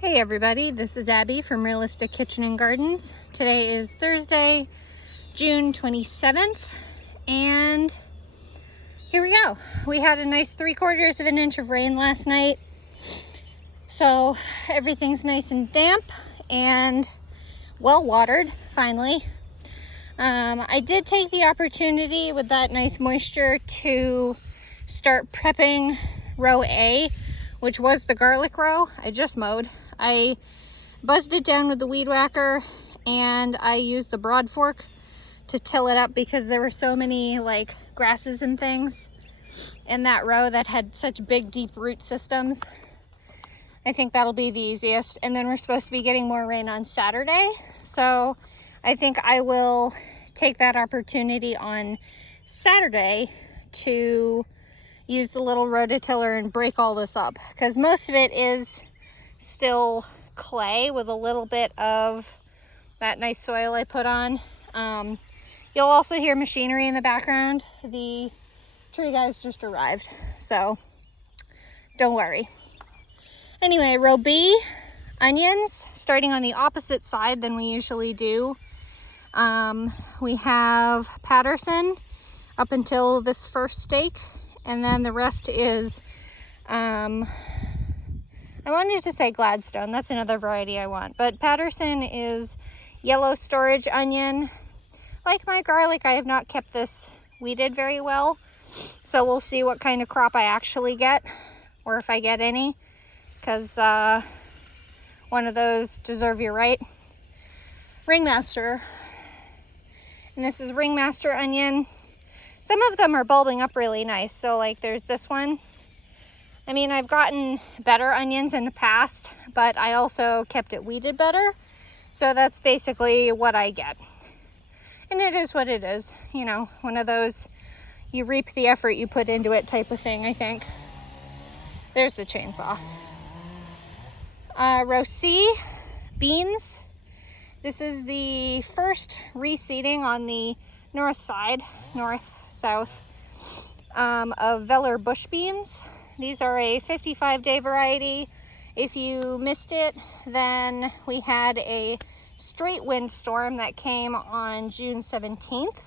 Hey everybody, this is Abby from Realistic Kitchen and Gardens. Today is Thursday, June 27th, and here we go. We had a nice 3/4 of an inch of rain last night, so everything's nice and damp and well watered, finally. I did take the opportunity with that nice moisture to start prepping row A, which was the garlic row. I just mowed. I buzzed it down with the weed whacker and I used the broad fork to till it up because there were so many like grasses and things in that row that had such big deep root systems. I think that'll be the easiest. And then we're supposed to be getting more rain on Saturday, so I think I will take that opportunity on Saturday to use the little rototiller and break all this up, because most of it is still clay with a little bit of that nice soil I put on. You'll also hear machinery in the background. The tree guys just arrived, so don't worry. Anyway, row B, onions, starting on the opposite side than we usually do. We have Patterson up until this first stake, and then the rest is I wanted to say Gladstone, that's another variety I want, but Patterson is yellow storage onion. Like my garlic, I have not kept this weeded very well, so we'll see what kind of crop I actually get, or if I get any, because one of those deserve you right. Ringmaster, and this is Ringmaster onion. Some of them are bulbing up really nice, so like there's this one. I mean, I've gotten better onions in the past, but I also kept it weeded better. So that's basically what I get. And it is what it is. You know, one of those you reap the effort you put into it type of thing, I think. There's the chainsaw. Row C, beans. This is the first reseeding on the north side, north-south, of Veller bush beans. These are a 55-day variety. If you missed it, then we had a straight wind storm that came on June 17th,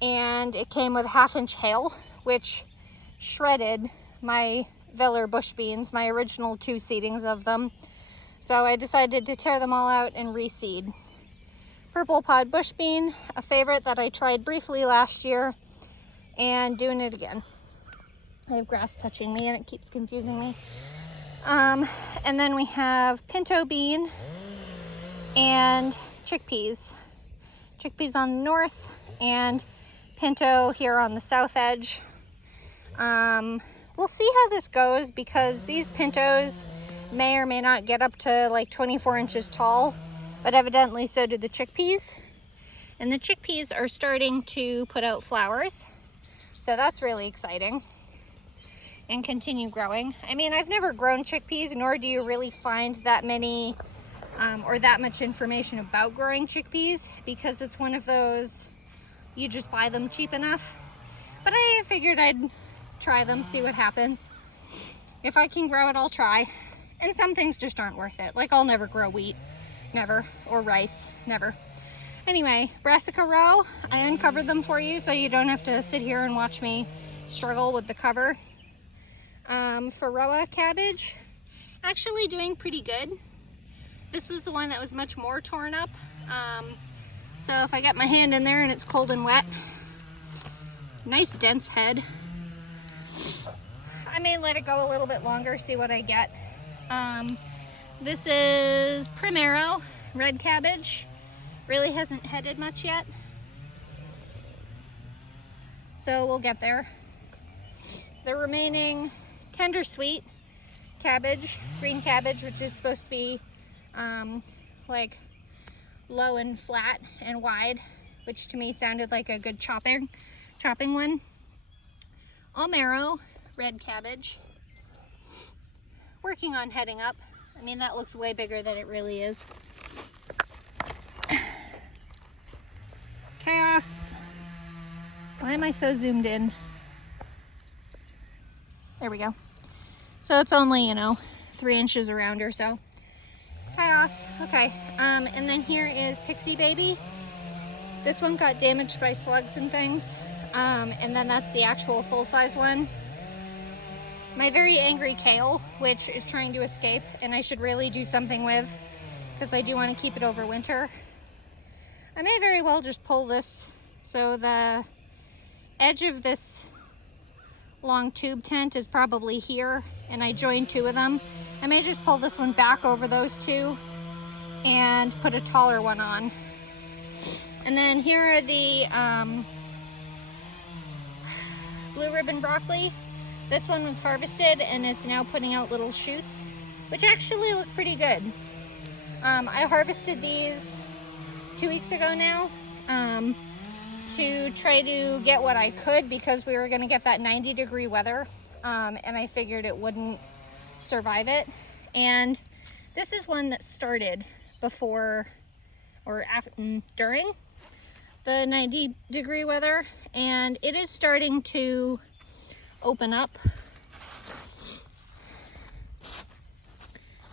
and it came with 1/2 inch hail, which shredded my Veller bush beans, my original 2 seedings of them. So I decided to tear them all out and reseed. Purple pod bush bean, a favorite that I tried briefly last year, and doing it again. I have grass touching me and it keeps confusing me. And then we have pinto bean and chickpeas. Chickpeas on the north and pinto here on the south edge. We'll see how this goes, because these pintos may or may not get up to like 24 inches tall, but evidently so do the chickpeas. And the chickpeas are starting to put out flowers, so that's really exciting. And continue growing. I mean, I've never grown chickpeas, nor do you really find that many or that much information about growing chickpeas, because it's one of those, you just buy them cheap enough. But I figured I'd try them, see what happens. If I can grow it, I'll try. And some things just aren't worth it. Like, I'll never grow wheat, never, or rice, never. Anyway, brassica row, I uncovered them for you so you don't have to sit here and watch me struggle with the cover. Varroa cabbage, actually doing pretty good. This was the one that was much more torn up. So if I get my hand in there and it's cold and wet, nice dense head. I may let it go a little bit longer, see what I get. This is Primero red cabbage. Really hasn't headed much yet, so we'll get there. The remaining tender sweet cabbage, green cabbage, which is supposed to be like low and flat and wide, which to me sounded like a good chopping one. All marrow red cabbage, working on heading up. I mean, that looks way bigger than it really is. Chaos. Why am I so zoomed in? There we go. So it's only, 3 inches around or so. Chaos. Okay. And then here is Pixie Baby. This one got damaged by slugs and things. And then that's the actual full-size one. My very angry kale, which is trying to escape, and I should really do something with, because I do want to keep it over winter. I may very well just pull this, so the edge of this long tube tent is probably here, and I joined two of them. I may just pull this one back over those two and put a taller one on. And then here are the blue ribbon broccoli. This one was harvested and it's now putting out little shoots, which actually look pretty good. I harvested these 2 weeks ago now to try to get what I could, because we were gonna get that 90-degree weather, and I figured it wouldn't survive it. And this is one that started before or after, during the 90-degree weather, and it is starting to open up.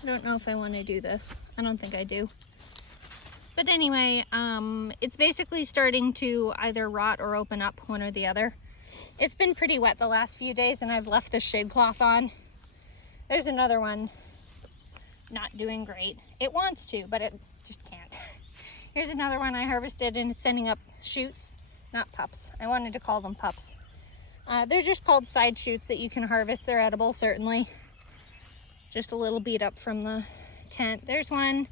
I don't know if I want to do this. I don't think I do. But anyway, it's basically starting to either rot or open up, one or the other. It's been pretty wet the last few days, and I've left the shade cloth on. There's another one not doing great. It wants to, but it just can't. Here's another one I harvested, and it's sending up shoots, not pups. I wanted to call them pups. They're just called side shoots that you can harvest. They're edible, certainly. Just a little beat up from the tent. There's one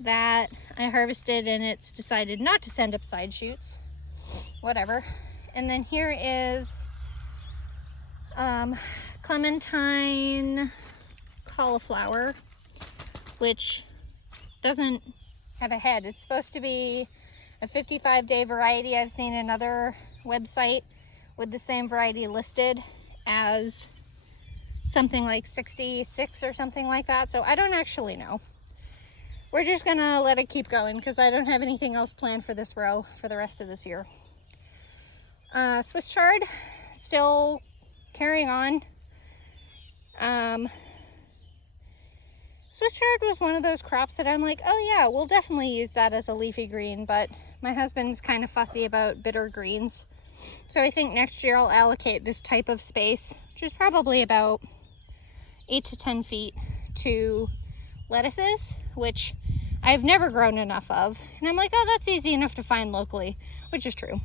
that I harvested and it's decided not to send up side shoots. Whatever. And then here is clementine cauliflower, which doesn't have a head. It's supposed to be a 55-day variety. I've seen another website with the same variety listed as something like 66 or something like that. So I don't actually know. We're just gonna let it keep going because I don't have anything else planned for this row for the rest of this year. Swiss chard, still carrying on. Swiss chard was one of those crops that I'm like, oh yeah, we'll definitely use that as a leafy green, but my husband's kind of fussy about bitter greens. So I think next year I'll allocate this type of space, which is probably about 8 to 10 feet, to lettuces, which I've never grown enough of. And I'm like, oh, that's easy enough to find locally, which is true.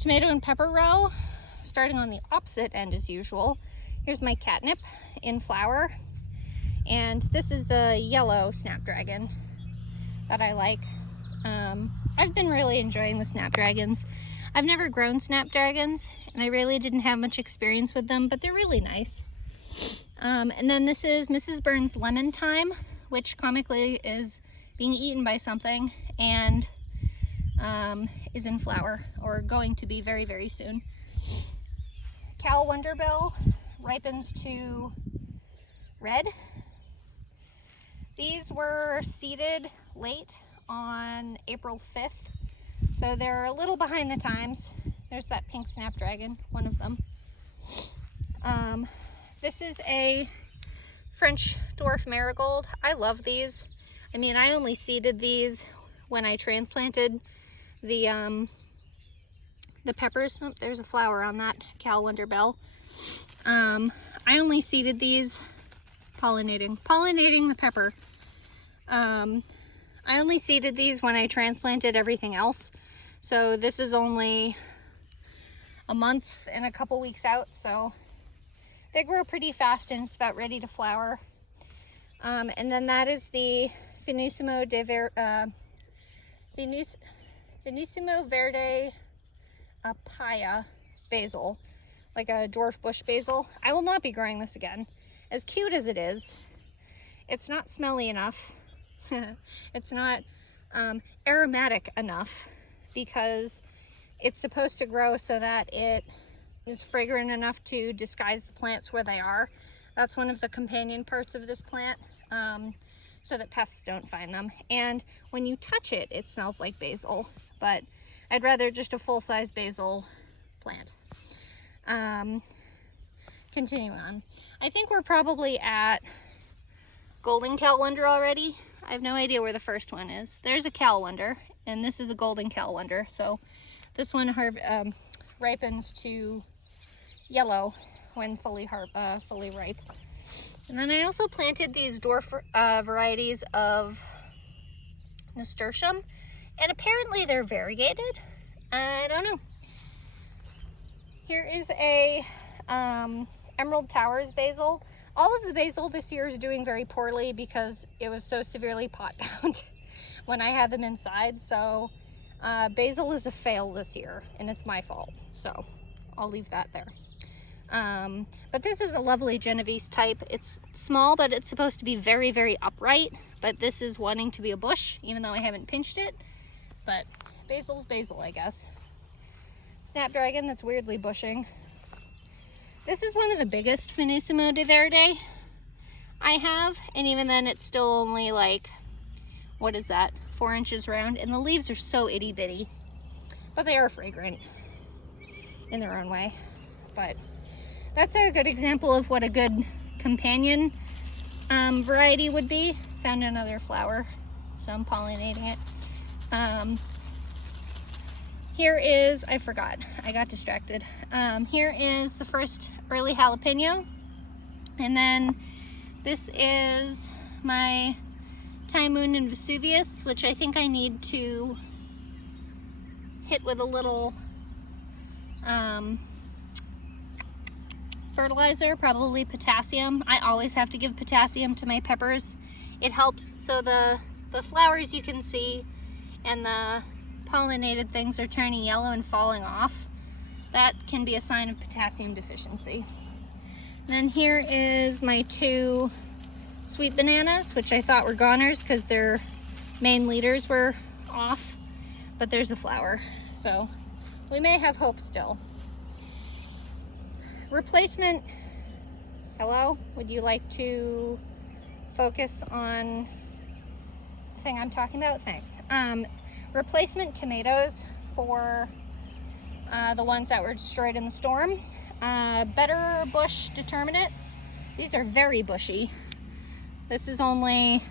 Tomato and pepper row, starting on the opposite end as usual. Here's my catnip in flower. And this is the yellow snapdragon that I like. I've been really enjoying the snapdragons. I've never grown snapdragons, and I really didn't have much experience with them, but they're really nice. And then this is Mrs. Burns' lemon thyme, which comically is being eaten by something and is in flower, or going to be very, very soon. Cal Wonderbill ripens to red. These were seeded late on April 5th, so they're a little behind the times. There's that pink snapdragon, one of them. This is a French dwarf marigold. I love these. I mean, I only seeded these when I transplanted the peppers. Oh, there's a flower on that Cal Wonderbell. I only seeded these pollinating the pepper. I only seeded these when I transplanted everything else. So this is only a month and a couple weeks out, so they grow pretty fast and it's about ready to flower. And then that is the Finissimo Verde Paya basil, like a dwarf bush basil. I will not be growing this again. As cute as it is, it's not smelly enough. It's not aromatic enough, because it's supposed to grow so that it is fragrant enough to disguise the plants where they are. That's one of the companion parts of this plant, so that pests don't find them. And when you touch it, it smells like basil, but I'd rather just a full-size basil plant. Continuing on. I think we're probably at golden calendar already. I have no idea where the first one is. There's a calendar, and this is a golden calendar. So this one ripens to yellow when fully ripe. And then I also planted these dwarf varieties of nasturtium, and apparently they're variegated. I don't know. Here is a Emerald Towers basil. All of the basil this year is doing very poorly because it was so severely pot bound when I had them inside. So basil is a fail this year, and it's my fault. So I'll leave that there. But this is a lovely Genovese type. It's small, but it's supposed to be very, very upright. But this is wanting to be a bush, even though I haven't pinched it. But basil's basil, I guess. Snapdragon that's weirdly bushing. This is one of the biggest Finissimo de Verde I have, and even then it's still only like, what is that, 4 inches round, and the leaves are so itty bitty, but they are fragrant in their own way. But that's a good example of what a good companion variety would be. Found another flower, so I'm pollinating it. Here is, I forgot, I got distracted. Here is the first early jalapeno. And then this is my Tymoon and Vesuvius, which I think I need to hit with a little fertilizer, probably potassium. I always have to give potassium to my peppers. It helps so the flowers you can see and the pollinated things are turning yellow and falling off. That can be a sign of potassium deficiency. And then here is my 2 sweet bananas, which I thought were goners because their main leaders were off, but there's a flower, so we may have hope still. Replacement, hello, would you like to focus on the thing I'm talking about? Thanks. Replacement tomatoes for the ones that were destroyed in the storm. Better bush determinates. These are very bushy. This is only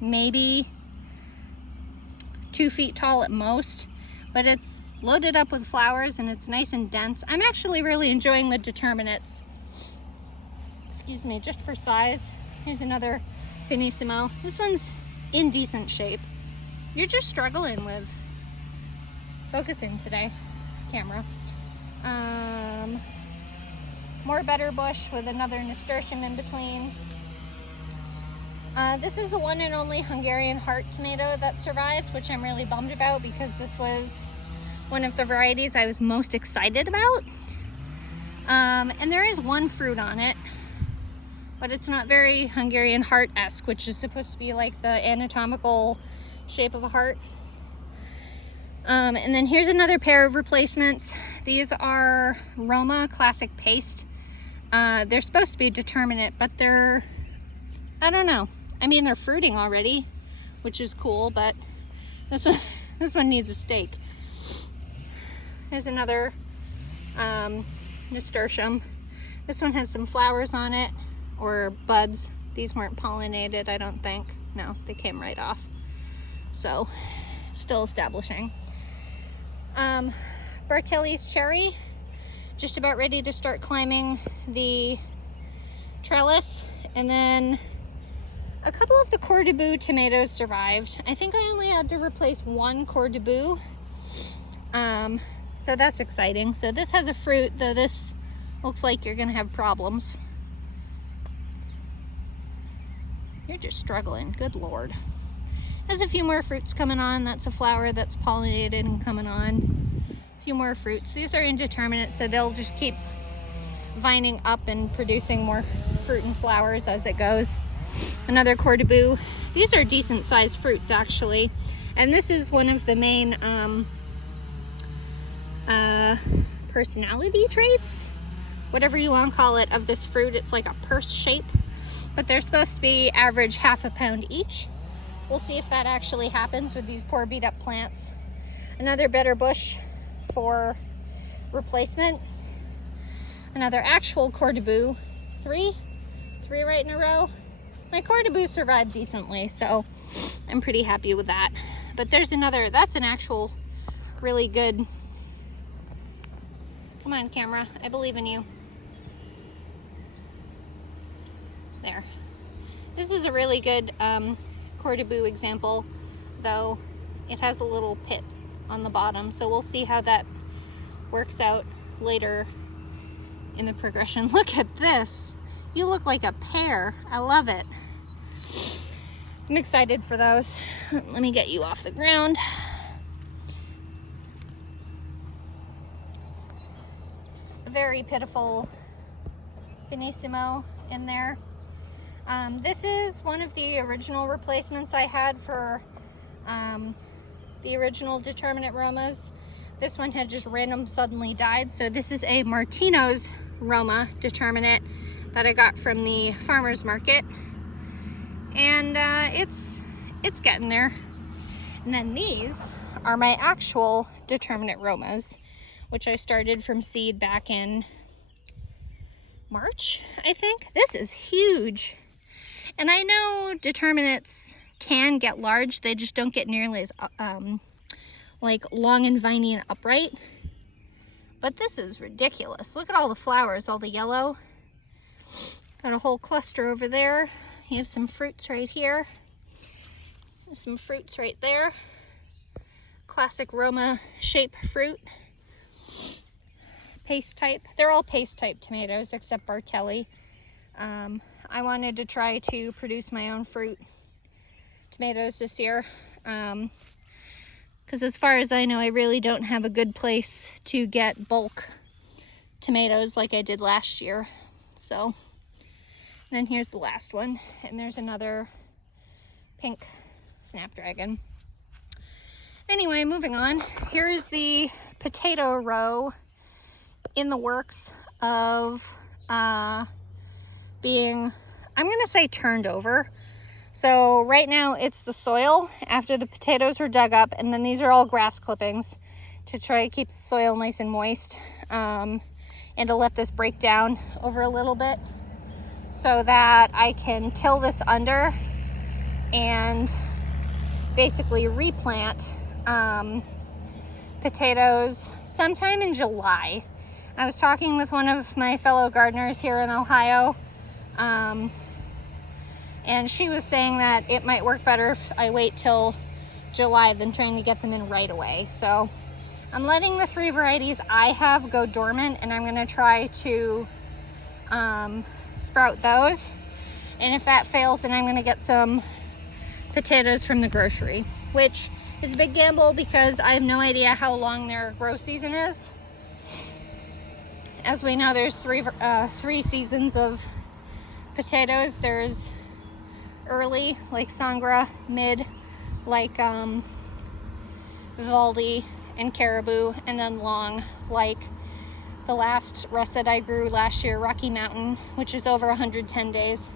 maybe 2 feet tall at most, but it's loaded up with flowers and it's nice and dense. I'm actually really enjoying the determinates. Excuse me, just for size. Here's another Finissimo. This one's in decent shape. You're just struggling with focusing today, camera. More better bush with another nasturtium in between. This is the one and only Hungarian heart tomato that survived, which I'm really bummed about because this was one of the varieties I was most excited about. And there is one fruit on it, but it's not very Hungarian heart-esque, which is supposed to be like the anatomical shape of a heart. And then here's another pair of replacements. These are Roma Classic Paste. They're supposed to be determinate, but they're, I don't know. I mean, they're fruiting already, which is cool, but this one needs a stake. Here's another nasturtium. This one has some flowers on it, or buds. These weren't pollinated, I don't think. No, they came right off. So, still establishing. Bartelli's cherry, just about ready to start climbing the trellis. And then a couple of the Coeur de Boeuf tomatoes survived. I think I only had to replace 1 Coeur de Boeuf. So that's exciting. So this has a fruit, though this looks like you're gonna have problems. You're just struggling, good Lord. There's a few more fruits coming on. That's a flower that's pollinated and coming on. A few more fruits. These are indeterminate, so they'll just keep vining up and producing more fruit and flowers as it goes. Another Coeur de Boeuf. These are decent sized fruits actually. And this is one of the main personality traits, whatever you want to call it, of this fruit. It's like a purse shape, but they're supposed to be average ½ a pound each. We'll see if that actually happens with these poor beat up plants. Another better bush for replacement. Another actual Coeur de Boeuf. Three right in a row. my Cordobu survived decently, so I'm pretty happy with that. But there's another, that's an actual really good, come on camera, I believe in you. There. This is a really good Cordobu example, though it has a little pit on the bottom, so we'll see how that works out later in the progression. Look at this. You look like a pear. I love it. I'm excited for those. Let me get you off the ground. A very pitiful finissimo in there. This is one of the original replacements I had for the original determinate Romas. This one had just suddenly died. So this is a Martino's Roma determinate that I got from the farmer's market. And it's getting there. And then these are my actual determinate Romas, which I started from seed back in March, I think. This is huge. And I know determinates can get large, they just don't get nearly as like long and viney and upright. But this is ridiculous. Look at all the flowers, all the yellow. Got a whole cluster over there. You have some fruits right here. There's some fruits right there. Classic Roma shape fruit. Paste type. They're all paste type tomatoes except Bartelli. I wanted to try to produce my own fruit tomatoes this year. Because as far as I know, I really don't have a good place to get bulk tomatoes like I did last year. So then here's the last one, and there's another pink snapdragon. Anyway, moving on. Here's the potato row in the works of being, I'm gonna say, turned over. So right now it's the soil after the potatoes were dug up, and then these are all grass clippings to try to keep the soil nice and moist, and to let this break down over a little bit so that I can till this under and basically replant potatoes sometime in July. I was talking with one of my fellow gardeners here in Ohio, and she was saying that it might work better if I wait till July than trying to get them in right away. So I'm letting the 3 varieties I have go dormant, and I'm gonna try to sprout those. And if that fails, then I'm gonna get some potatoes from the grocery, which is a big gamble because I have no idea how long their grow season is. As we know, there's three seasons of potatoes. There's early, like Sangra, mid, like Vivaldi and Caribou, and then long, like the last russet I grew last year, Rocky Mountain, which is over 110 days.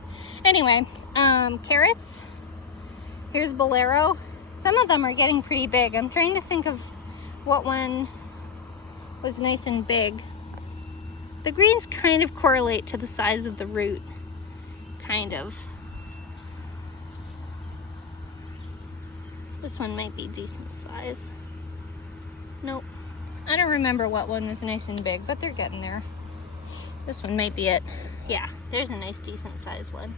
Anyway, carrots. Here's Bolero. Some of them are getting pretty big. I'm trying to think of what one was nice and big. The greens kind of correlate to the size of the root, kind of. This one might be decent size. Nope. I don't remember what one was nice and big, but they're getting there. This one might be it. Yeah, there's a nice decent size one.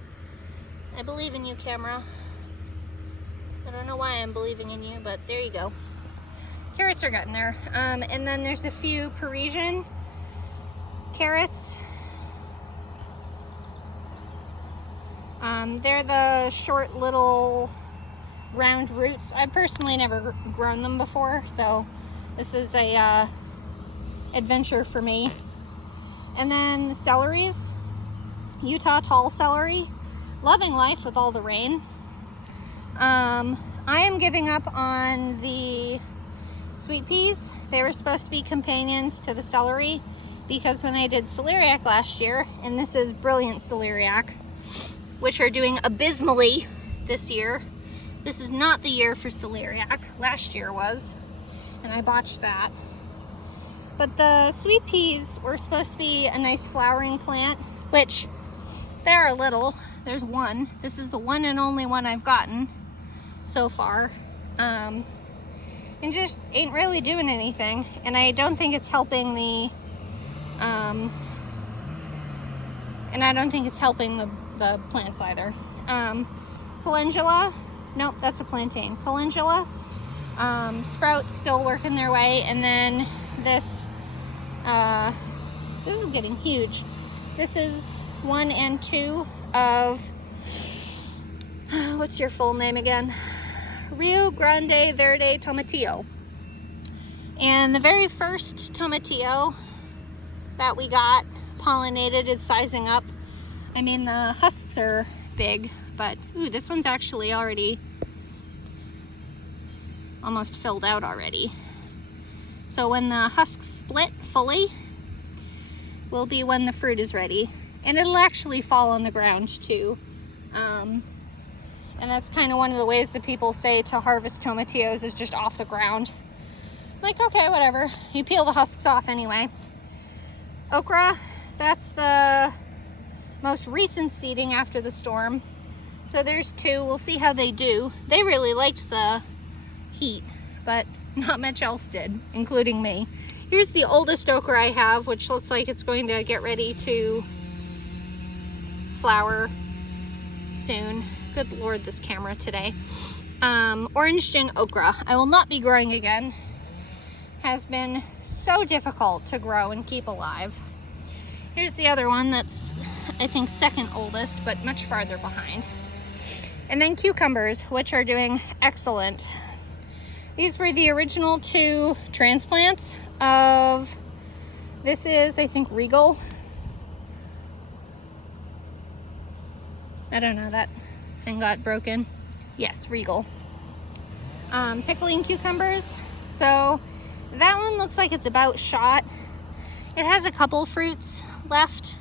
I believe in you, camera. I don't know why I'm believing in you, but there you go. Carrots are getting there. And then there's a few Parisian carrots. They're the short little round roots. I've personally never grown them before, so this is a adventure for me. And then the celeries, Utah tall celery, loving life with all the rain. I am giving up on the sweet peas. They were supposed to be companions to the celery, because when I did celeriac last year, and this is brilliant celeriac, which are doing abysmally this year. This is not the year for celeriac. Last year was, and I botched that. But the sweet peas were supposed to be a nice flowering plant, which they're a little. there's one. This is the one and only one I've gotten so far. And just ain't really doing anything. And I don't think it's helping the, the plants either. Calendula, nope, that's a plantain. Calendula, sprouts still working their way. And then this is getting huge. This is 1 and 2 of, what's your full name again? Rio Grande Verde Tomatillo. And the very first tomatillo that we got pollinated is sizing up. I mean, the husks are big, but ooh, this one's actually already almost filled out already. So when the husks split fully will be when the fruit is ready. And it'll actually fall on the ground too. And that's kind of one of the ways that people say to harvest tomatillos is just off the ground. I'm like, okay, whatever. You peel the husks off anyway. Okra, that's the most recent seeding after the storm. So there's 2. We'll see how they do. They really liked the heat, but not much else did, including me. Here's the oldest okra I have, which looks like it's going to get ready to flower soon. Good Lord, this camera today. Orange Jing okra. I will not be growing again. Has been so difficult to grow and keep alive. Here's the other one that's, I think, second oldest, but much farther behind. And then cucumbers, which are doing excellent. These were the original 2 transplants of, this is, I think, Regal. I don't know, that thing got broken. Yes, Regal. Pickling cucumbers. So that one looks like it's about shot. It has a couple fruits left,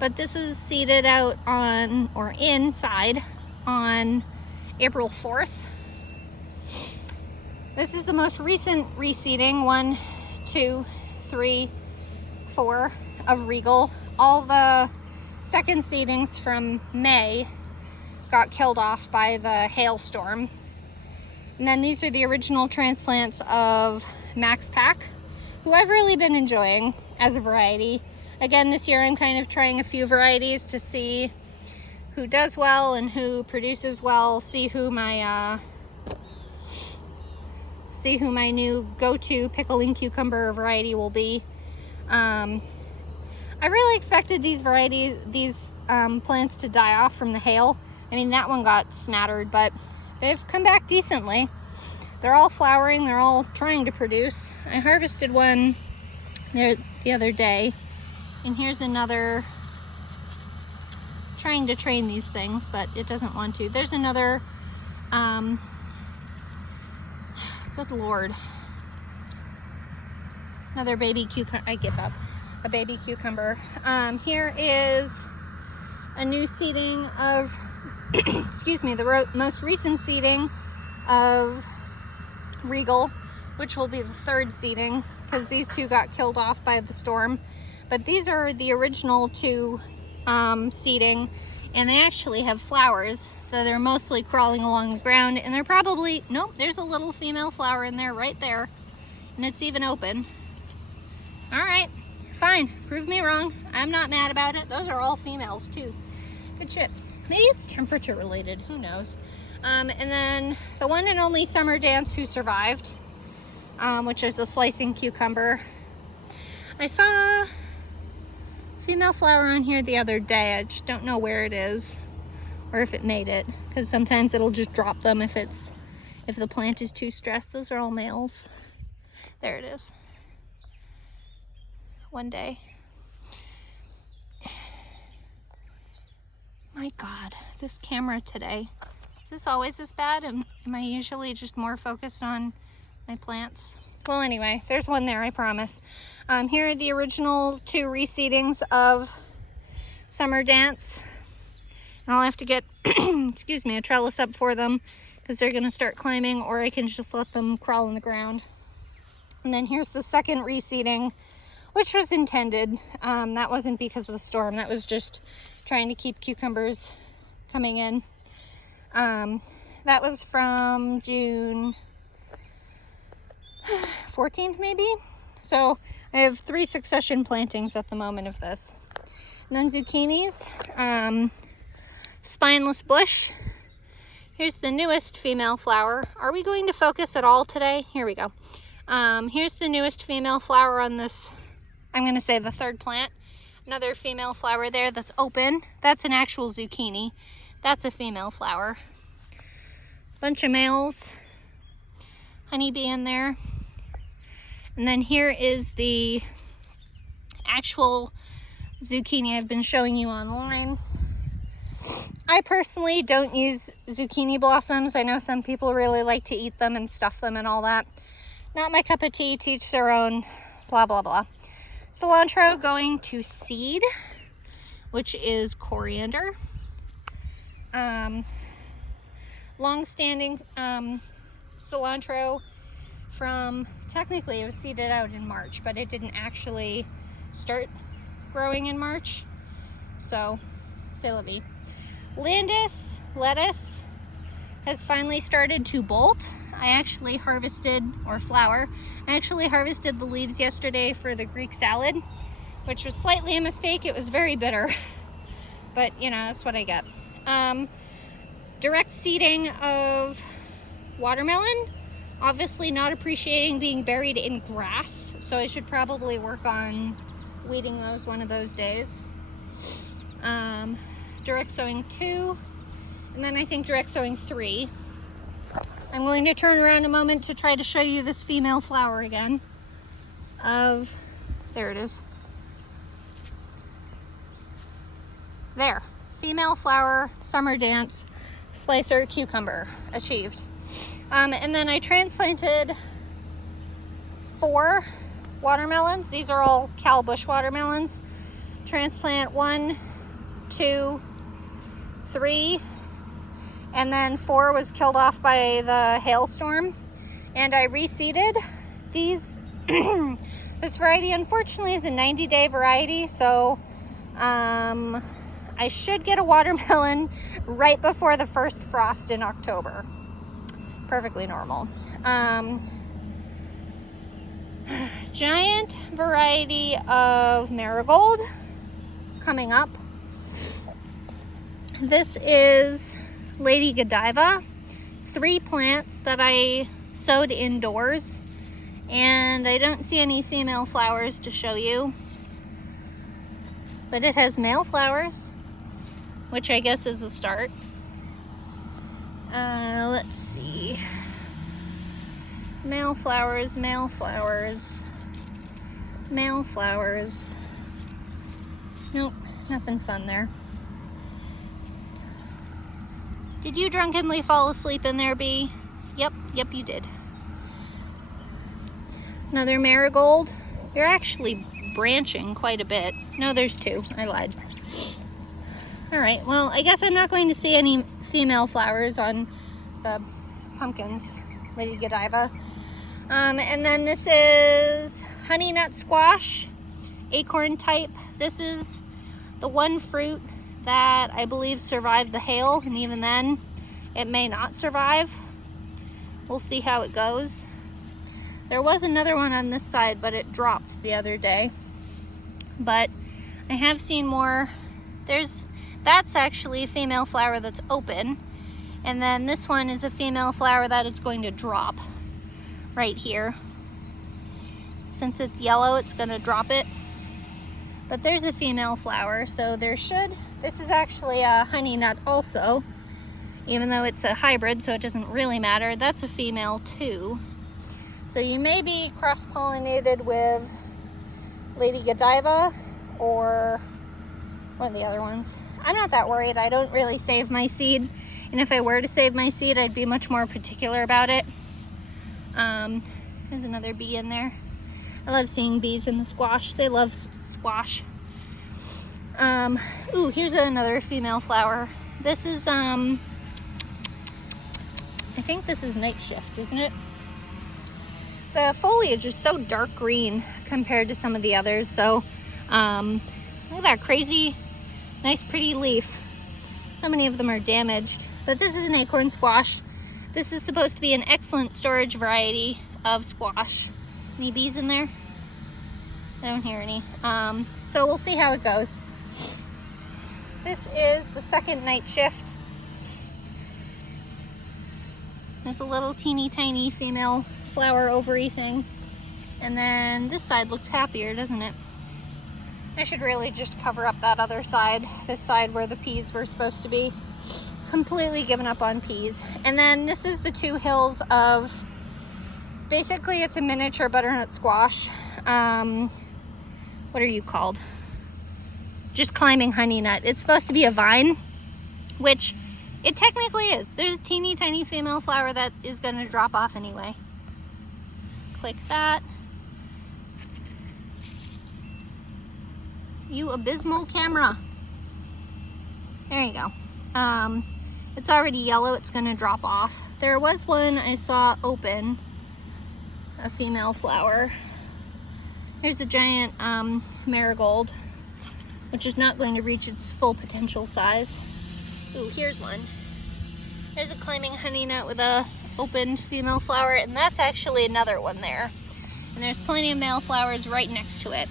but this was seeded out on, or inside, on April 4th. This is the most recent reseeding, 1, 2, 3, 4 of Regal. All the second seedings from May got killed off by the hailstorm. And then these are the original transplants of Max Pack, who I've really been enjoying as a variety. Again, this year I'm kind of trying a few varieties to see who does well and who produces well, see who my new go-to pickling cucumber variety will be. I really expected these plants to die off from the hail. I mean, that one got smattered, but they've come back decently. They're all flowering, they're all trying to produce. I harvested one there the other day, and here's another, trying to train these things, but it doesn't want to. There's another, good Lord, another baby cucumber. I give up. A baby cucumber. Here is a new seeding of, excuse me, the most recent seeding of Regal, which will be the 3rd seeding, because these 2 got killed off by the storm. But these are the original 2 seeding, and they actually have flowers, so they're mostly crawling along the ground, and they're probably, nope, there's a little female flower in there right there, and it's even open. All right. Fine, prove me wrong. I'm not mad about it. Those are all females too. Good shit. Maybe it's temperature related, who knows. And then the one and only Summer Dance who survived, which is a slicing cucumber. I saw a female flower on here the other day. I just don't know where it is or if it made it, because sometimes it'll just drop them if the plant is too stressed. Those are all males. There it is. One day. My God, this camera today. Is this always this bad? Am I usually just more focused on my plants? Well, anyway, there's one there, I promise. Here are the original 2 reseedings of Summer Dance. And I'll have to get, excuse me, a trellis up for them, because they're gonna start climbing, or I can just let them crawl in the ground. And then here's the second reseeding, which was intended. That wasn't because of the storm. That was just trying to keep cucumbers coming in. That was from June 14th maybe. So I have 3 succession plantings at the moment of this. And then zucchinis, spineless bush. Here's the newest female flower. Are we going to focus at all today? Here we go. Here's the newest female flower on this, I'm gonna say the 3rd plant. Another female flower there that's open. That's an actual zucchini. That's a female flower. Bunch of males. Honeybee in there. And then here is the actual zucchini I've been showing you online. I personally don't use zucchini blossoms. I know some people really like to eat them and stuff them and all that. Not my cup of tea, teach their own, blah, blah, blah. Cilantro going to seed, which is coriander. Long-standing cilantro from, technically it was seeded out in March, but it didn't actually start growing in March. So, c'est la vie. Landis lettuce has finally started to bolt. I actually harvested, or flower, I actually harvested the leaves yesterday for the Greek salad, which was slightly a mistake. It was very bitter, but you know, that's what I get. Direct seeding of watermelon, obviously not appreciating being buried in grass, so I should probably work on weeding those one of those days. Direct sowing 2, and then I think direct sowing 3. I'm going to turn around a moment to try to show you this female flower again there it is. There, female flower, summer dance, slicer, cucumber, achieved. And then I transplanted 4 watermelons. These are all Cal Bush watermelons. Transplant 1, 2, 3, and then 4 was killed off by the hailstorm. And I reseeded these. This variety unfortunately is a 90-day variety, so I should get a watermelon right before the first frost in October. Perfectly normal. Giant variety of marigold coming up. This is Lady Godiva. 3 plants that I sowed indoors, and I don't see any female flowers to show you, but it has male flowers, which I guess is a start. Let's see. Male flowers, male flowers, male flowers. Nope, nothing fun there. Did you drunkenly fall asleep in there, Bee? Yep, you did. Another marigold. You're actually branching quite a bit. No, there's 2. I lied. Alright, well, I guess I'm not going to see any female flowers on the pumpkins, Lady Godiva. And then this is honey nut squash, acorn type. This is the one fruit that I believe survived the hail, and even then it may not survive. We'll see how it goes. There was another one on this side, but it dropped the other day. But I have seen more. That's actually a female flower that's open, and then this one is a female flower that it's going to drop right here. Since it's yellow, it's going to drop it. But there's a female flower, so this is actually a honey nut also, even though it's a hybrid, so it doesn't really matter. That's a female too. So you may be cross-pollinated with Lady Godiva or one of the other ones. I'm not that worried. I don't really save my seed, and if I were to save my seed, I'd be much more particular about it. There's another bee in there. I love seeing bees in the squash. They love squash. Ooh, here's another female flower. This is, I think this is Night Shift, isn't it? The foliage is so dark green compared to some of the others, so look at that crazy, nice, pretty leaf. So many of them are damaged, but this is an acorn squash. This is supposed to be an excellent storage variety of squash. Any bees in there? I don't hear any. So we'll see how it goes. This is the second night shift. There's a little teeny tiny female flower ovary thing. And then this side looks happier, doesn't it? I should really just cover up that other side, this side where the peas were supposed to be. Completely given up on peas. And then this is the two hills of, basically it's a miniature butternut squash. What are you called? Just climbing honey nut. It's supposed to be a vine, which it technically is. There's a teeny tiny female flower that is going to drop off anyway. Click that. You abysmal camera. There you go. It's already yellow. It's going to drop off. There was one I saw open, a female flower. There's a giant marigold, which is not going to reach its full potential size. Ooh, here's one. There's a climbing honey nut with a opened female flower, and that's actually another one there. And there's plenty of male flowers right next to it.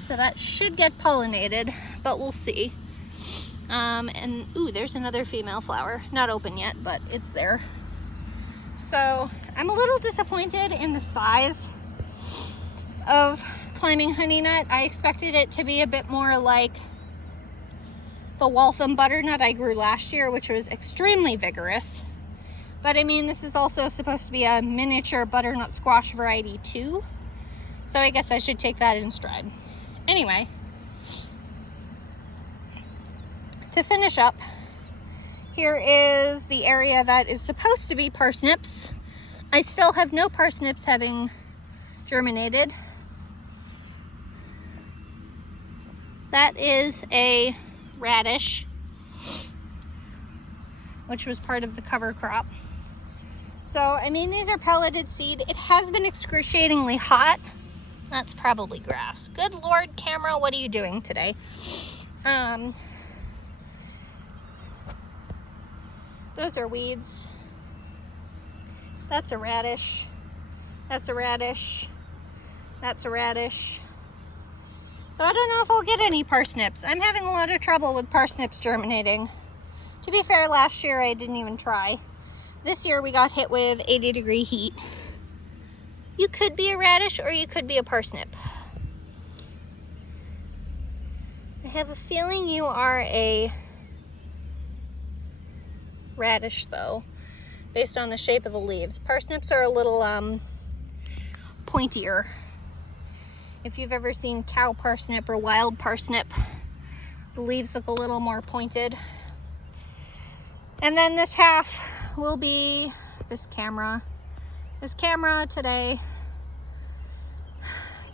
So that should get pollinated, but we'll see. And ooh, there's another female flower. Not open yet, but it's there. So I'm a little disappointed in the size of climbing honey nut. I expected it to be a bit more like the Waltham butternut I grew last year, which was extremely vigorous. But I mean, this is also supposed to be a miniature butternut squash variety too. So I guess I should take that in stride. Anyway, to finish up, here is the area that is supposed to be parsnips. I still have no parsnips having germinated. That is a radish, which was part of the cover crop. So, I mean, these are pelleted seed. It has been excruciatingly hot. That's probably grass. Good Lord, camera, what are you doing today? Those are weeds. That's a radish. That's a radish. That's a radish. So I don't know if I'll get any parsnips. I'm having a lot of trouble with parsnips germinating. To be fair, last year I didn't even try. This year we got hit with 80-degree heat. You could be a radish or you could be a parsnip. I have a feeling you are a radish though, based on the shape of the leaves. Parsnips are a little pointier. If you've ever seen cow parsnip or wild parsnip, the leaves look a little more pointed. And then this half will be this camera. This camera today.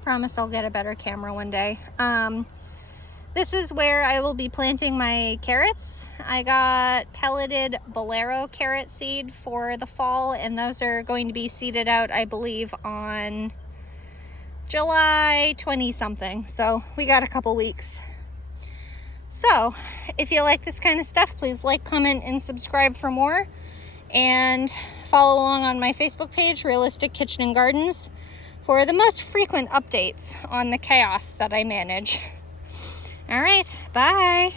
Promise I'll get a better camera one day. This is where I will be planting my carrots. I got pelleted Bolero carrot seed for the fall, and those are going to be seeded out, I believe, on July 20 something. So we got a couple weeks. So if you like this kind of stuff, please like, comment, and subscribe for more. And follow along on my Facebook page, Realistic Kitchen and Gardens, for the most frequent updates on the chaos that I manage. All right, bye.